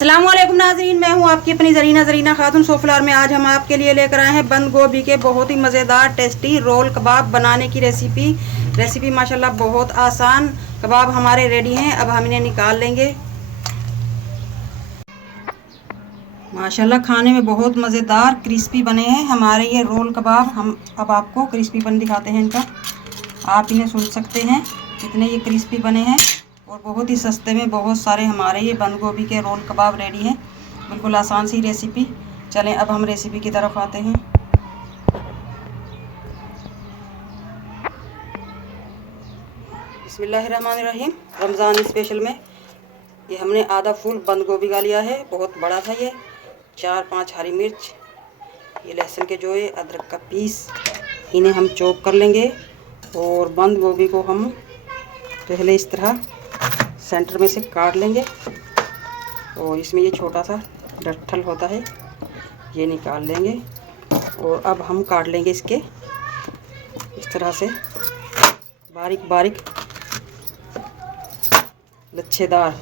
अस्सलामुअलैकुम नाज़रीन, मैं हूं आपकी अपनी ज़रीना खातून सोफ्लावर में। आज हम आपके लिए लेकर आए हैं बंद गोभी के बहुत ही मज़ेदार टेस्टी रोल कबाब बनाने की रेसिपी माशाल्लाह बहुत आसान। कबाब हमारे रेडी हैं, अब हम इन्हें निकाल लेंगे। माशाल्लाह खाने में बहुत मज़ेदार क्रिस्पी बने हैं हमारे ये रोल कबाब। हम अब आपको क्रिस्पीपन दिखाते हैं इनका। आप इन्हें सुन सकते हैं कितने ये क्रिस्पी बने हैं और बहुत ही सस्ते में बहुत सारे हमारे ये बंद गोभी के रोल कबाब रेडी हैं। बिल्कुल आसान सी रेसिपी। चलें अब हम रेसिपी की तरफ आते हैं। बिस्मिल्लाहिर्रहमानिर्रहीम। रमज़ान स्पेशल में ये हमने आधा फूल बंद गोभी का लिया है, बहुत बड़ा था ये। 4-5 हरी मिर्च, ये लहसुन के जो है, अदरक का पीस, इन्हें हम चॉप कर लेंगे। और बंद गोभी को हम पहले इस तरह सेंटर में से काट लेंगे और इसमें ये छोटा सा डंठल होता है, ये निकाल लेंगे। और अब हम काट लेंगे इसके इस तरह से बारीक बारीक लच्छेदार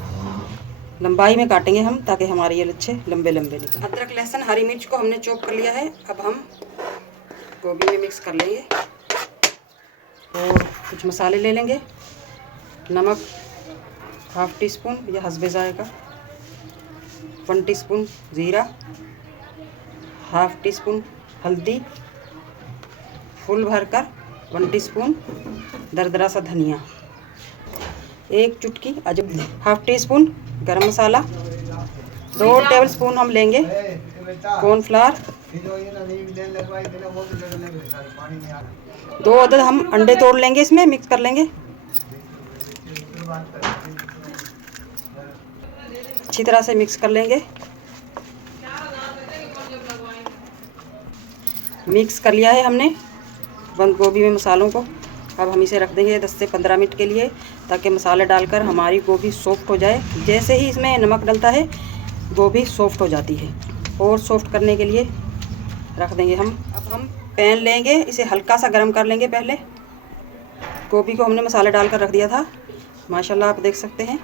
लंबाई में काटेंगे हम, ताकि हमारे ये लच्छे लंबे लंबे निकलें। अदरक लहसुन हरी मिर्च को हमने चॉप कर लिया है, अब हम गोभी में मिक्स कर लेंगे। और कुछ मसाले ले लेंगे। नमक 1/2 टीस्पून या हस्बे जायका, 1 टीस्पून ज़ीरा, 1/2 टीस्पून हल्दी, फुल भरकर 1 टीस्पून दरदरा सा धनिया, 1 चुटकी अजवाइन, 1/2 टीस्पून गरम मसाला, 2 टेबलस्पून हम लेंगे कॉर्नफ्लावर, 2 अदद हम अंडे तोड़ लेंगे, इसमें मिक्स कर लेंगे। अच्छी तरह से मिक्स कर लेंगे। मिक्स कर लिया है हमने बंद गोभी में मसालों को। अब हम इसे रख देंगे 10 से 15 मिनट के लिए, ताकि मसाले डालकर हमारी गोभी सॉफ्ट हो जाए। जैसे ही इसमें नमक डलता है गोभी सॉफ्ट हो जाती है, और सॉफ्ट करने के लिए रख देंगे हम। अब हम पैन लेंगे, इसे हल्का सा गर्म कर लेंगे। पहले गोभी को हमने मसाले डालकर रख दिया था, माशाल्लाह आप देख सकते हैं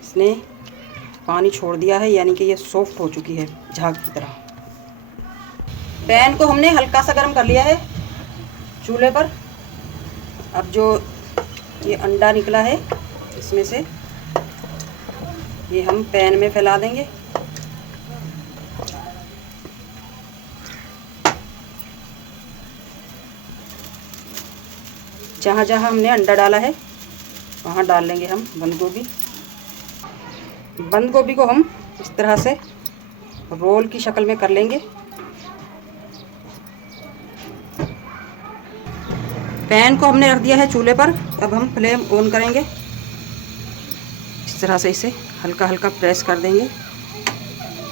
इसने पानी छोड़ दिया है, यानी कि ये सॉफ्ट हो चुकी है झाग की तरह। पैन को हमने हल्का सा गर्म कर लिया है चूल्हे पर। अब जो ये अंडा निकला है इसमें से ये हम पैन में फैला देंगे। जहाँ जहाँ हमने अंडा डाला है वहाँ डाल लेंगे हम बंद गोभी। बंद गोभी को हम इस तरह से रोल की शक्ल में कर लेंगे। पैन को हमने रख दिया है चूल्हे पर। अब हम फ्लेम ऑन करेंगे। इस तरह से इसे हल्का हल्का प्रेस कर देंगे,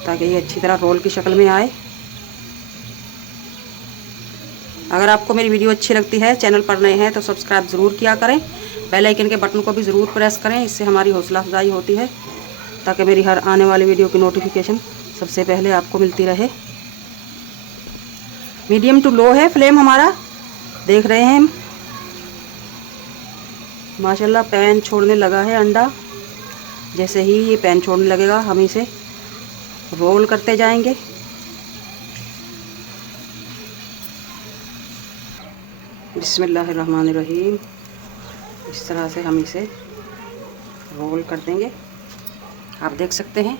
ताकि ये अच्छी तरह रोल की शक्ल में आए। अगर आपको मेरी वीडियो अच्छी लगती है, चैनल पर नए हैं तो सब्सक्राइब ज़रूर किया करें। बेल आइकन के बटन को भी ज़रूर प्रेस करें, इससे हमारी हौसला अफजाई होती है, ताकि मेरी हर आने वाली वीडियो की नोटिफिकेशन सबसे पहले आपको मिलती रहे। मीडियम टू लो है फ्लेम हमारा, देख रहे हैं हम। माशाल्लाह पैन छोड़ने लगा है अंडा। जैसे ही ये पैन छोड़ने लगेगा हम इसे रोल करते जाएंगे। बिस्मिल्लाहिर्रहमानिर्रहीम। इस तरह से हम इसे रोल कर देंगे। आप देख सकते हैं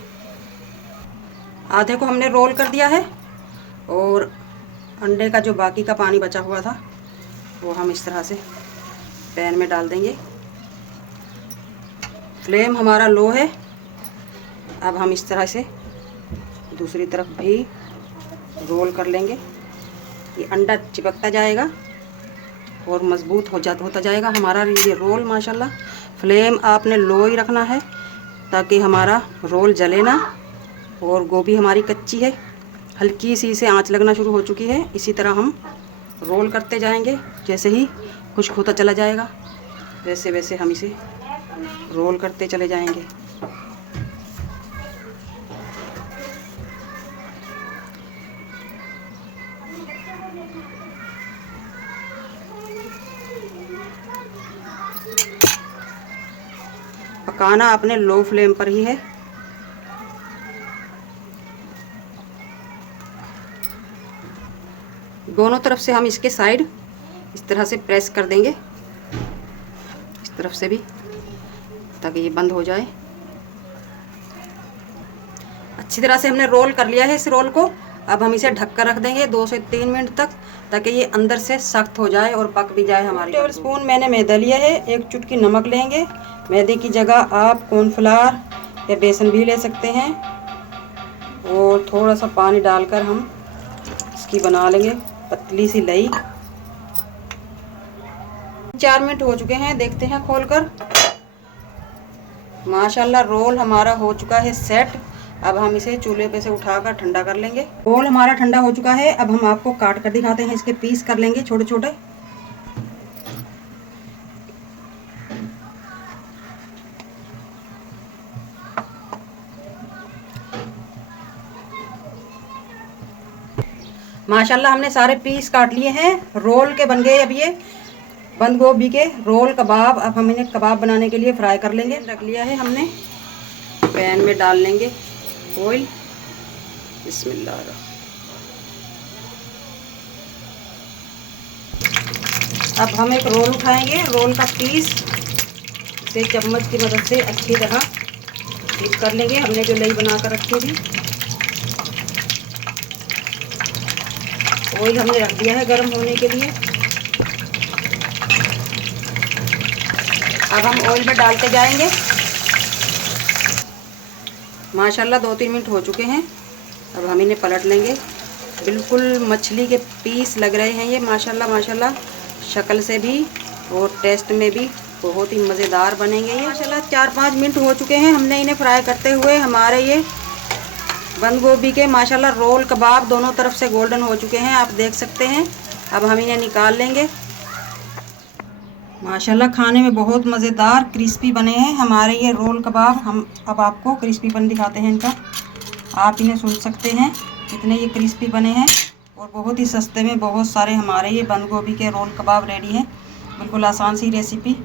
आधे को हमने रोल कर दिया है, और अंडे का जो बाकी का पानी बचा हुआ था वो हम इस तरह से पैन में डाल देंगे। फ्लेम हमारा लो है। अब हम इस तरह से दूसरी तरफ भी रोल कर लेंगे। ये अंडा चिपकता जाएगा और मज़बूत होता जाएगा हमारा ये रोल। माशाल्लाह फ्लेम आपने लो ही रखना है, ताकि हमारा रोल जले ना। और गोभी हमारी कच्ची है, हल्की सी इसे आंच लगना शुरू हो चुकी है। इसी तरह हम रोल करते जाएंगे। जैसे ही खुश्क होता चला जाएगा वैसे वैसे हम इसे रोल करते चले जाएंगे। पकाना अपने लो फ्लेम पर ही है। दोनों तरफ से हम इसके साइड इस तरह से प्रेस कर देंगे, इस तरफ से भी, ताकि ये बंद हो जाए। अच्छी तरह से हमने रोल कर लिया है इस रोल को। अब हम इसे ढक कर रख देंगे 2 से 3 मिनट तक, ताकि ये अंदर से सख्त हो जाए और पक भी जाए हमारी। 2 टेबलस्पून मैंने मैदा लिया है, 1 चुटकी नमक लेंगे। मैदे की जगह आप कॉर्नफ्लावर या बेसन भी ले सकते हैं, और थोड़ा सा पानी डालकर हम इसकी बना लेंगे पतली सी लई। 4 मिनट हो चुके हैं, देखते हैं खोलकर। माशाल्लाह रोल हमारा हो चुका है सेट। अब हम इसे चूल्हे पे से उठाकर ठंडा कर लेंगे। रोल हमारा ठंडा हो चुका है। अब हम आपको काट कर दिखाते हैं, इसके पीस कर लेंगे छोटे छोटे। माशाल्लाह हमने सारे पीस काट लिए हैं, रोल के बन गए। अब ये बंद गोभी के रोल कबाब। अब हम इन्हें कबाब बनाने के लिए फ्राई कर लेंगे। रख लिया है हमने, पैन में डाल लेंगे ऑयल। बिस्मिल्लाह। अब हम एक रोल उठाएंगे, रोल का पीस इसे चम्मच की मदद से अच्छी तरह डिप कर लेंगे। हमने जो लई बना कर रखी थी, ऑयल हमने रख दिया है गर्म होने के लिए। अब हम ऑयल में डालते जाएंगे। माशाल्लाह 2-3 मिनट हो चुके हैं। अब हम इन्हें पलट लेंगे। बिल्कुल मछली के पीस लग रहे हैं ये, माशाल्लाह माशाल्लाह, शक्ल से भी और टेस्ट में भी बहुत ही मज़ेदार बनेंगे ये। माशाल्लाह 4-5 मिनट हो चुके हैं हमने इन्हें फ्राई करते हुए। हमारे ये बंद गोभी के माशाल्लाह रोल कबाब दोनों तरफ से गोल्डन हो चुके हैं, आप देख सकते हैं। अब हम इन्हें निकाल लेंगे। माशाल्लाह खाने में बहुत मज़ेदार क्रिस्पी बने हैं हमारे ये रोल कबाब। हम अब आपको क्रिस्पीपन दिखाते हैं इनका। आप इन्हें सुन सकते हैं कितने ये क्रिस्पी बने हैं, और बहुत ही सस्ते में बहुत सारे हमारे ये बंद गोभी के रोल कबाब रेडी हैं। बिल्कुल आसान सी रेसिपी।